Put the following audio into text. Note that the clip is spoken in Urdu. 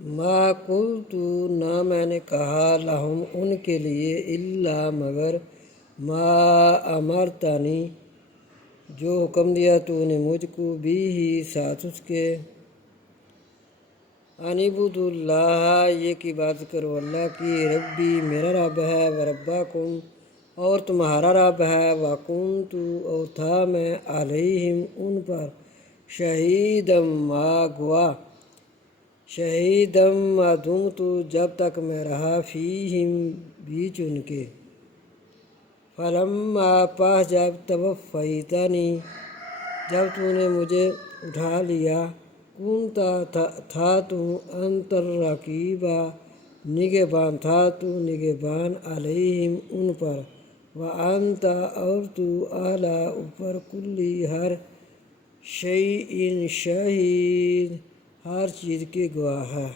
ما قلت نہ میں نے کہا لہم ان کے لیے الا مگر ما امرتنی جو حکم دیا تو نے مجھ کو بھی ہی ساتھ اس کے ان اعبدوا اللہ یہ کی بات کرو اللہ کی ربی میرا رب ہے و ربکم اور تمہارا رب ہے وکنت اور تھا میں علیہم ان پر شہیدم ما گواہ شہیدم ما دمت جب تک میں رہا فیہم بیچ ان کے فلما پاس جب توفیتنی جب تو نے مجھے اٹھا لیا کنتا تھا تو انت الرقیبہ نگہبان تھا تو نگہبان علیہم ان پر وانت اور تو اعلیٰ اوپر کلی ہر شیء شہید ہر چیز کے گواہ ہے۔